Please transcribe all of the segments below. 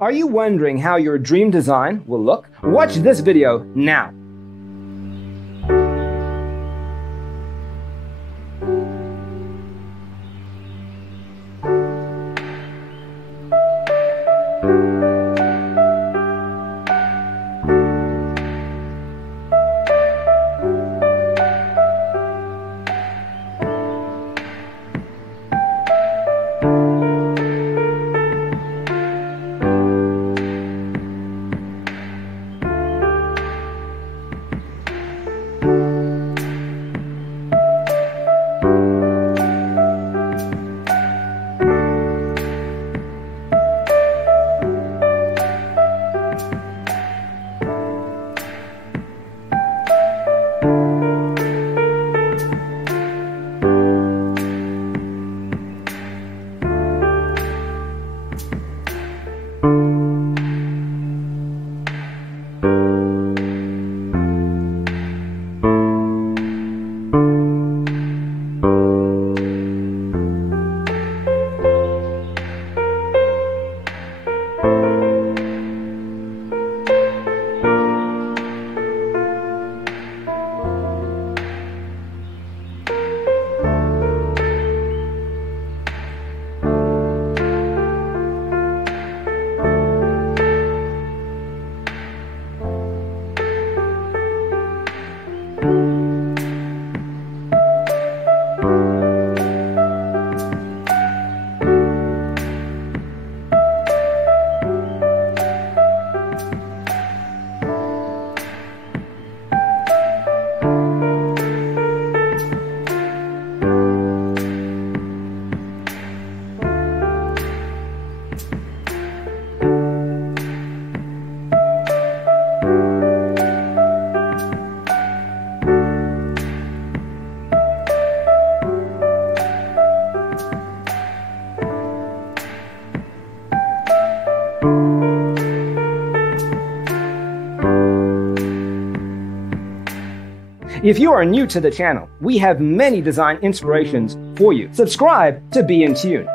Are you wondering how your dream design will look? Watch this video now. If you are new to the channel, we have many design inspirations for you. Subscribe to be in tune.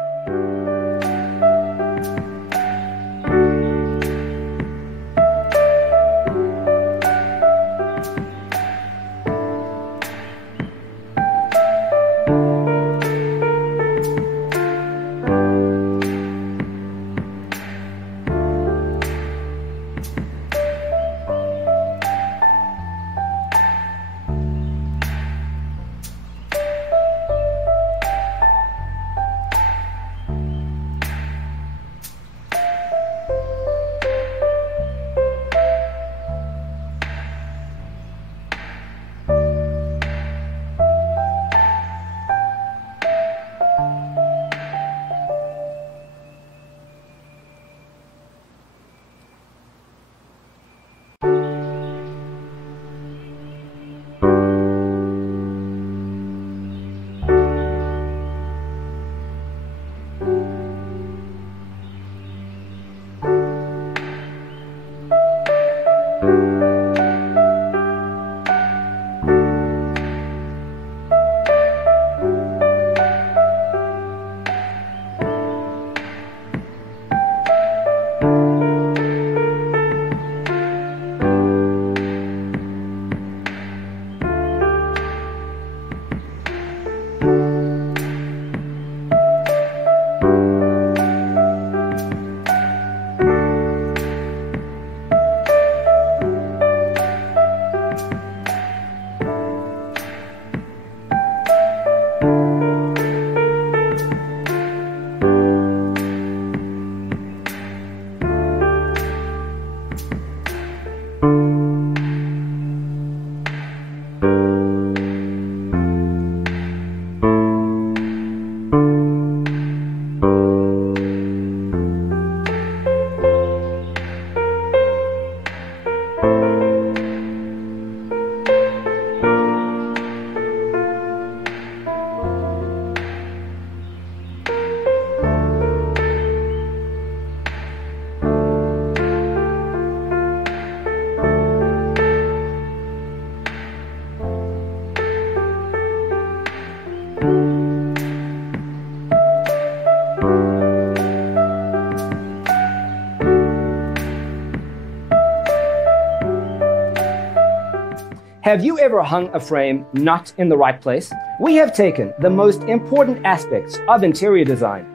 Have you ever hung a frame not in the right place? We have taken the most important aspects of interior design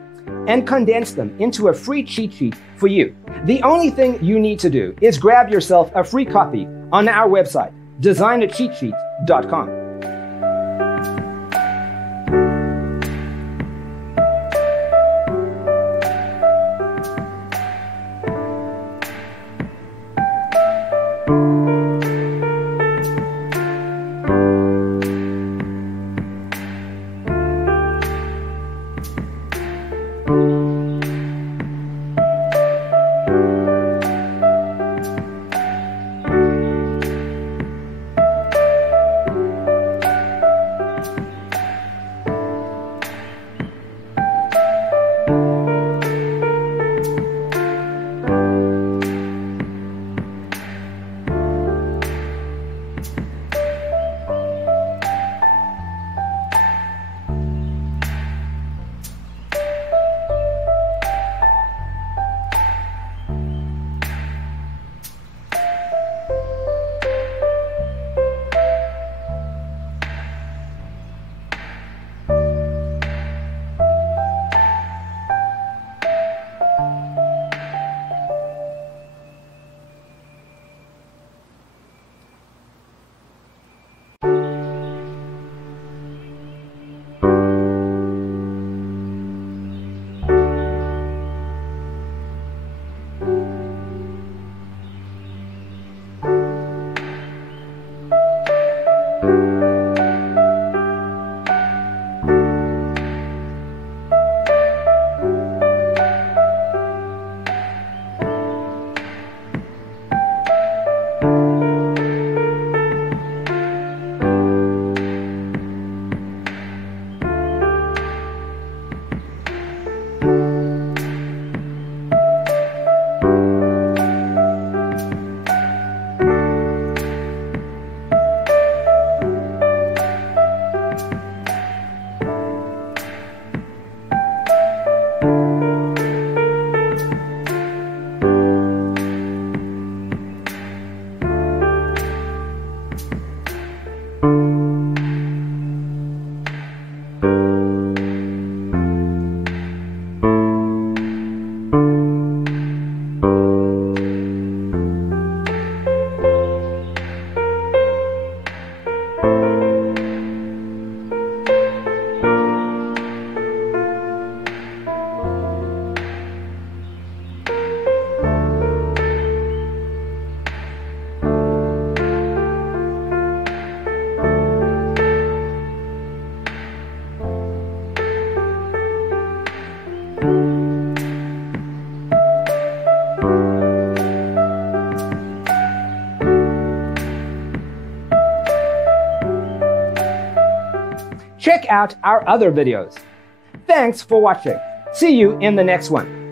and condensed them into a free cheat sheet for you. The only thing you need to do is grab yourself a free copy on our website, designercheatsheet.com. Check out our other videos. Thanks for watching. See you in the next one.